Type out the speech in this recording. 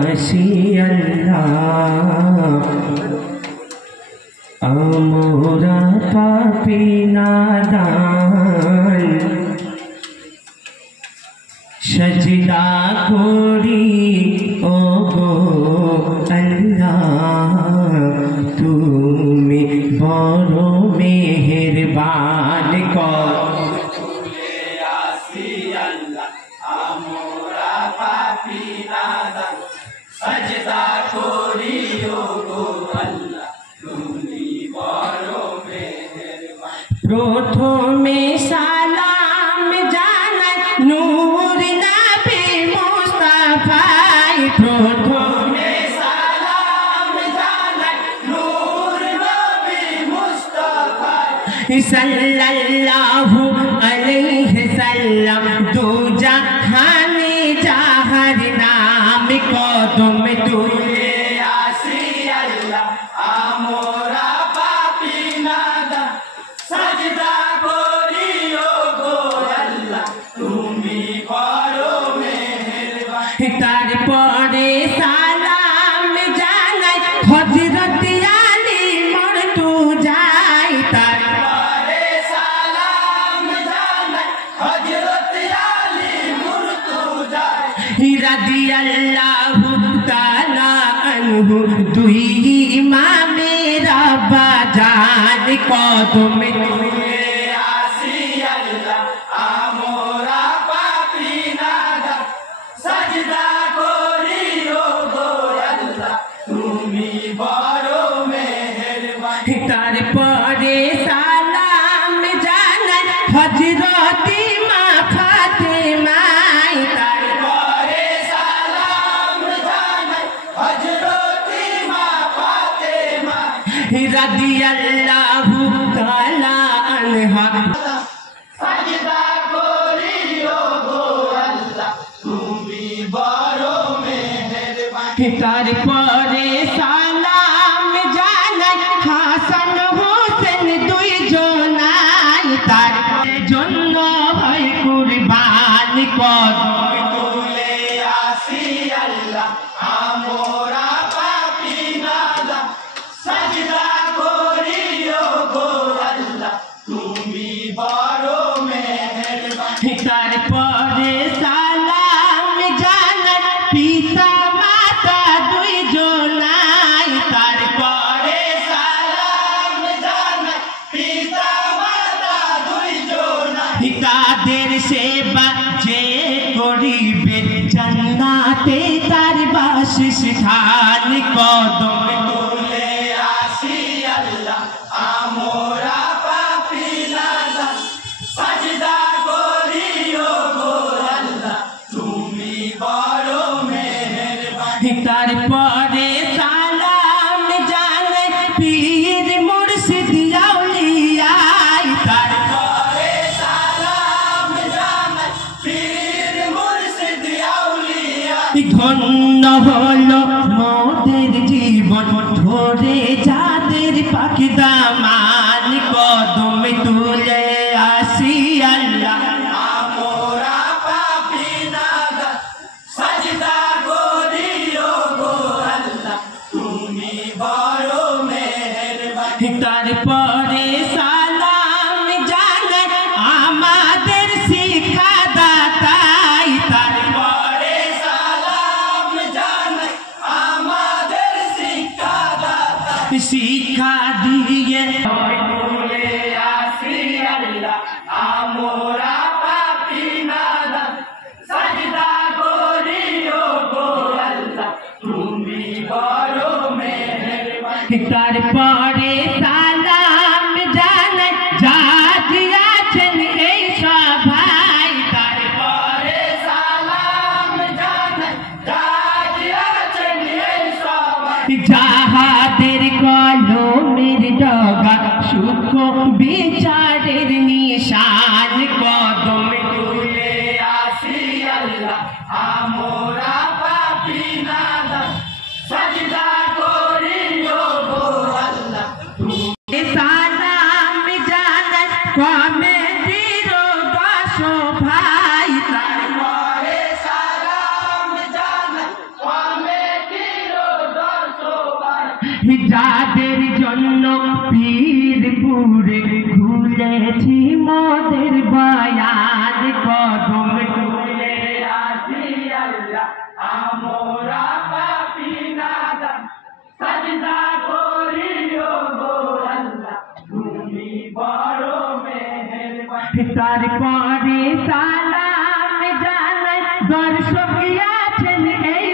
आशी अल्लाह अमोरा पापी नादान सजदा कोरी ओ गो अल्लाह तुमी बड़ो मेहरबान को सजदा कोरी ओ गो अल्लाह तुमी बड़ो मेहरबान। प्रथमे सालाम जानाई नूर नबी मुस्तफाई प्रथमे सालाम जानाई नूर नबी मुस्तफाई सल्लल्लाहु अलैहि सल्लम दो जहान जहर नाम कदम तुले आसी अल्लाह आमोरा पापी नादा सजदा कोरी ओ गो अल्लाह तुमी बड़ो मेहरबान। तारपरे सालाम जानाई हजरत आली मरतु जाई तारपरे सालाम जानाई हजरत आली मरतु जाई रादियल्लाहु ताला अन्हु दुई इमामे रब्बाजान कदम तुले आसी अल्लाह आमोरा पापी नादा सजदा कोरी ओ गो अल्लाह तुमी बड़ो मेहरबान। तारपरे सालाम जानाई हजरत मा फातिमा तारपरे सालाम जानाई हजरत मा फातिमा रादियल्लाहु ताला अन्हा सजदा कोरी ओ गो अल्लाह तुमी बड़ो मेहरबान। तारपरे सालाम जानाई हासन होसेन दुई जनाई तारपरे जन्न हय कुरबान कदम तुले आसी अल्लाह आमोरा पापी नादा सजदा कोरी ओ गो अल्लाह तुमी बड़ो मेहरबान। तारपरे सालाम जानाई पिता माता दुई जनाई तारपरे सालाम जानाई पिता माता दुई जनाई तादेर सेवा जे करिबे जन्नाते तार बासस्थान कदम तुले आसी अल्लाह आमोरा पापी नादा सजदा कोरी ओ गो अल्लाह तुमी बड़ो मेहरबान। तारपरे सालाम जानाई पीर मुर्शिद औलिया तारपरे सालाम जानाई पीर मुर्शिद औलिया धन्य हलो मोদের জীবন ধরে যাদের পাখি দামান কদম তুলে আসি আল্লাহ আমোরা পাপি নাদা সজদা করি ও গো আল্লাহ তুমি বড় মেহেরবান। তারপরে সালাম জানাই আমাদের শিক্ষাদাতাই তারপরে সালাম জানাই আমাদের শিক্ষাদাতাই শিক্ষা দিয়ে তুলে আসি আল্লাহ আমোরা পাপি নাদা সজদা করি ও গো আল্লাহ তুমি বড় মেহেরবান। তারপরে সালাম জানাই যারা আছেন এই সভায় তারপরে সালাম জানাই যারা আছেন এই সভায় যাহাদের কলমের ডগা সুখ বিচারের নিশান কদম তুলে আসি আল্লাহ আমোরা পাপি নাদা সজদা করি ও গো আল্লাহ তুমি সালাম জানাই কমেদির দশ ভাই তারপরে সালাম যাদের জন্য পীরপুরে খুলেছি মোদের বয়ান কদম তুলে আসি আল্লাহ আমরা পাপী নাদান সাজদা করি ও গো আল্লাহ তুমি বড় মেহেরবান তারপরে সালাম জানাই দর্শক আছেন এই